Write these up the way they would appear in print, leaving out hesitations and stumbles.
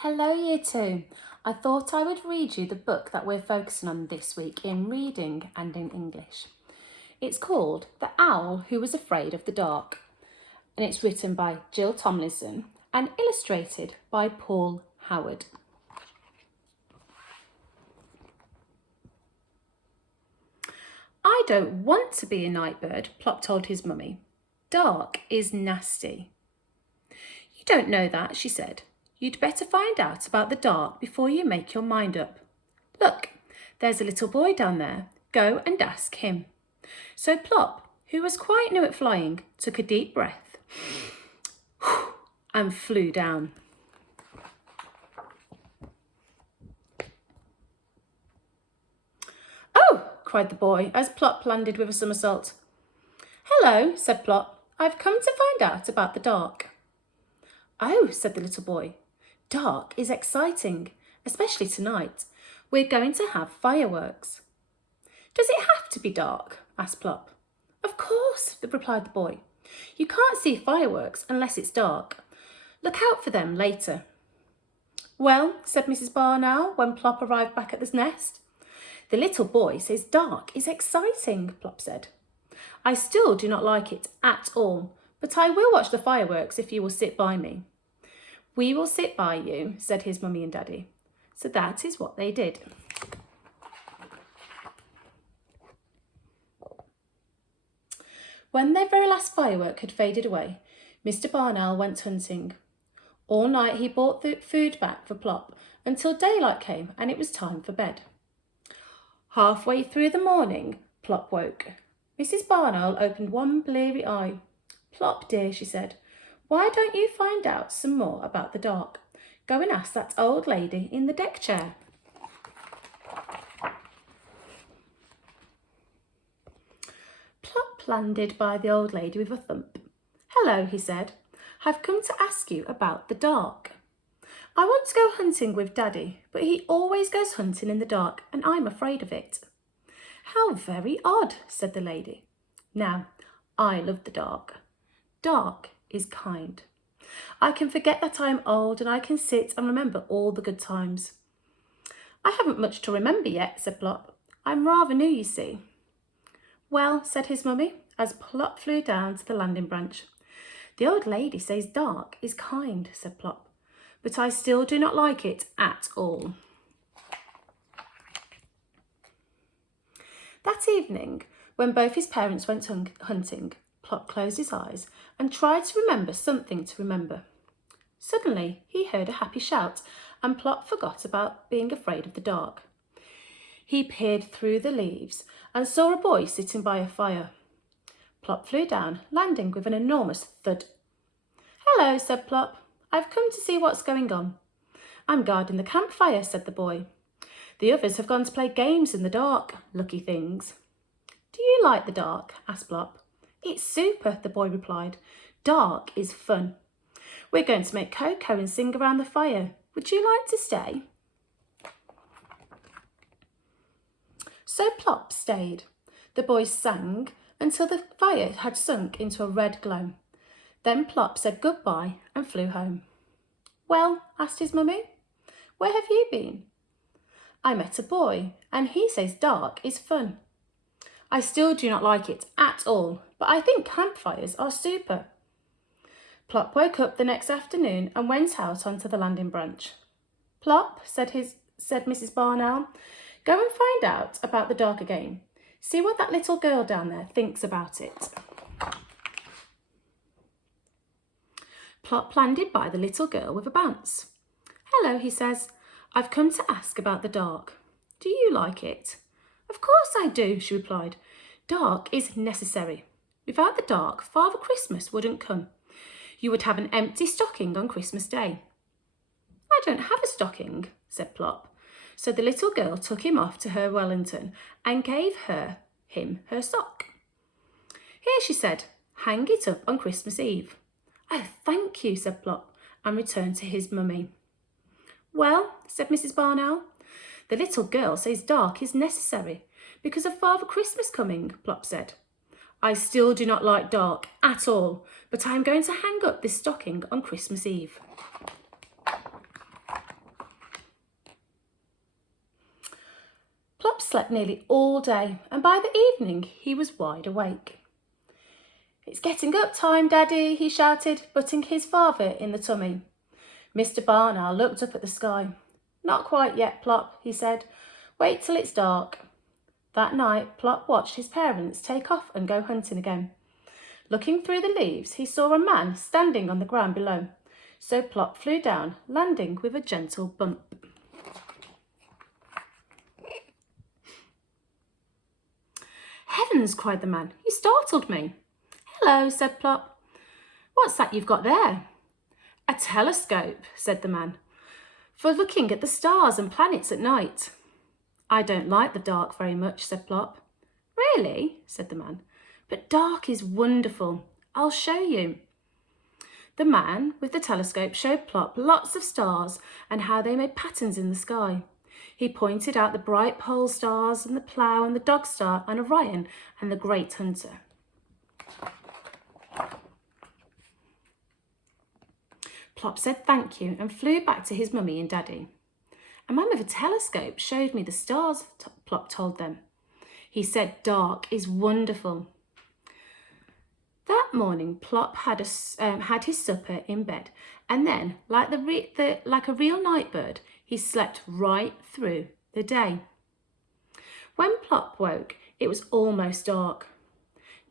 Hello Year 2. I thought I would read you the book that we're focusing on this week in reading and in English. It's called The Owl Who Was Afraid of the Dark, and it's written by Jill Tomlinson and illustrated by Paul Howard. I don't want to be a night bird, Plop told his mummy. Dark is nasty. You don't know that, she said. You'd better find out about the dark before you make your mind up. Look, there's a little boy down there. Go and ask him. So Plop, who was quite new at flying, took a deep breath and flew down. Oh, cried the boy as Plop landed with a somersault. Hello, said Plop. I've come to find out about the dark. Oh, said the little boy. Dark is exciting, especially tonight. We're going to have fireworks. Does it have to be dark? Asked Plop. Of course, replied the boy. You can't see fireworks unless it's dark. Look out for them later. Well, said Mrs. Barn Owl when Plop arrived back at the nest. The little boy says dark is exciting, Plop said. I still do not like it at all, but I will watch the fireworks if you will sit by me. We will sit by you, said his mummy and daddy. So that is what they did. When their very last firework had faded away, Mr. Barn Owl went hunting. All night he brought the food back for Plop until daylight came and it was time for bed. Halfway through the morning, Plop woke. Mrs. Barn Owl opened one bleary eye. Plop, dear, she said, why don't you find out some more about the dark? Go and ask that old lady in the deck chair. Plop landed by the old lady with a thump. Hello, he said. I've come to ask you about the dark. I want to go hunting with Daddy, but he always goes hunting in the dark and I'm afraid of it. How very odd, said the lady. Now, I love the dark. Dark is kind. I can forget that I am old and I can sit and remember all the good times. I haven't much to remember yet, said Plop. I'm rather new, you see. Well, said his mummy, as Plop flew down to the landing branch. The old lady says dark is kind, said Plop, but I still do not like it at all. That evening, when both his parents went hunting, Plop closed his eyes and tried to remember something to remember. Suddenly, he heard a happy shout and Plop forgot about being afraid of the dark. He peered through the leaves and saw a boy sitting by a fire. Plop flew down, landing with an enormous thud. Hello, said Plop. I've come to see what's going on. I'm guarding the campfire, said the boy. The others have gone to play games in the dark, lucky things. Do you like the dark? Asked Plop. It's super, the boy replied. Dark is fun. We're going to make cocoa and sing around the fire. Would you like to stay? So Plop stayed. The boys sang until the fire had sunk into a red glow. Then Plop said goodbye and flew home. Well, asked his mummy, where have you been? I met a boy and he says dark is fun. I still do not like it at all, but I think campfires are super. Plop woke up the next afternoon and went out onto the landing branch. Plop, said Mrs. Barn Owl, go and find out about the dark again. See what that little girl down there thinks about it. Plop landed by the little girl with a bounce. Hello, he says. I've come to ask about the dark. Do you like it? Of course I do, she replied. Dark is necessary. Without the dark, Father Christmas wouldn't come. You would have an empty stocking on Christmas Day. I don't have a stocking, said Plop. So the little girl took him off to her Wellington and gave him her sock. Here, she said, hang it up on Christmas Eve. Oh, thank you, said Plop, and returned to his mummy. Well, said Mrs. Barn Owl, the little girl says dark is necessary because of Father Christmas coming, Plop said. I still do not like dark at all, but I am going to hang up this stocking on Christmas Eve. slept nearly all day, and by the evening he was wide awake. "It's getting up time, Daddy," he shouted, butting his father in the tummy. Mr. Barn Owl looked up at the sky. "Not quite yet, Plop," he said. "Wait till it's dark." That night, Plop watched his parents take off and go hunting again. Looking through the leaves, he saw a man standing on the ground below. So Plop flew down, landing with a gentle bump. "Heavens!" cried the man. "You startled me." "Hello," said Plop. "What's that you've got there?" "A telescope," said the man, "for looking at the stars and planets at night." "I don't like the dark very much," said Plop. "Really?" said the man. "But dark is wonderful. I'll show you." The man with the telescope showed Plop lots of stars and how they made patterns in the sky. He pointed out the bright pole stars and the Plough and the Dog Star and Orion and the Great Hunter. Plop said thank you and flew back to his mummy and daddy. "A man with a telescope showed me the stars," Plop told them. "He said dark is wonderful." That morning, Plop had his supper in bed, and then, like a real night bird, he slept right through the day. When Plop woke, it was almost dark.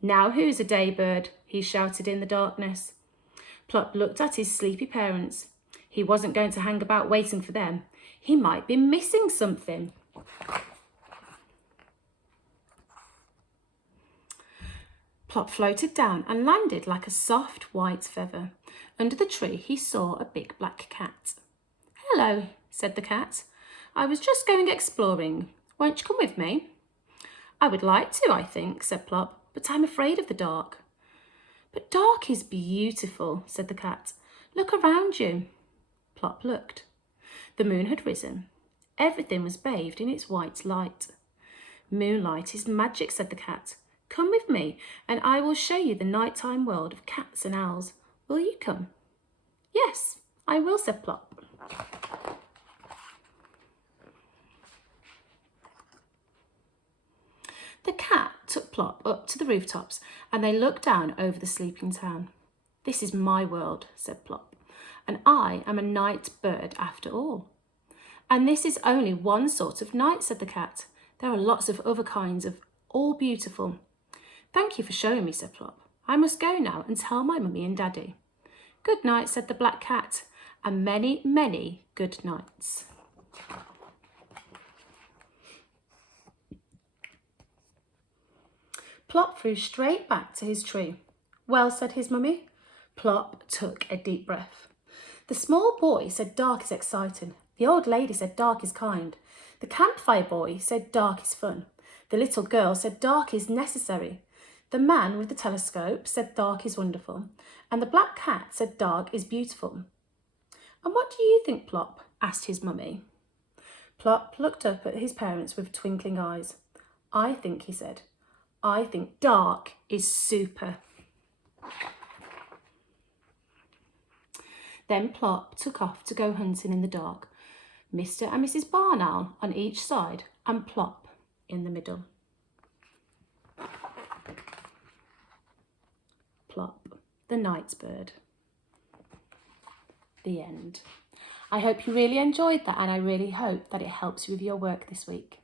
"Now who's a day bird?" he shouted in the darkness. Plop looked at his sleepy parents. He wasn't going to hang about waiting for them. He might be missing something. Plop floated down and landed like a soft white feather. Under the tree, he saw a big black cat. "Hello," said the cat. "I was just going exploring. Won't you come with me?" "I would like to, I think," said Plop, "but I'm afraid of the dark." "But dark is beautiful," said the cat. "Look around you." Plop looked. The moon had risen. Everything was bathed in its white light. "Moonlight is magic," said the cat. "Come with me, and I will show you the nighttime world of cats and owls. Will you come?" "Yes, I will," said Plop. The cat took Plop up to the rooftops, and they looked down over the sleeping town. "This is my world," said Plop, "and I am a night bird after all." "And this is only one sort of night," said the cat. "There are lots of other kinds of all beautiful." "Thank you for showing me," said Plop. "I must go now and tell my mummy and daddy." "Good night," said the black cat, "and many, many good nights." Plop flew straight back to his tree. "Well," said his mummy. Plop took a deep breath. The small boy said dark is exciting. The old lady said dark is kind. The campfire boy said dark is fun. The little girl said dark is necessary. The man with the telescope said dark is wonderful. And the black cat said dark is beautiful. "And what do you think, Plop?" asked his mummy. Plop looked up at his parents with twinkling eyes. "I think," he said, "I think dark is super." Then Plop took off to go hunting in the dark. Mr. and Mrs. Barn Owl on each side and Plop in the middle. Plop, the night bird. The end. I hope you really enjoyed that, and I really hope that it helps you with your work this week.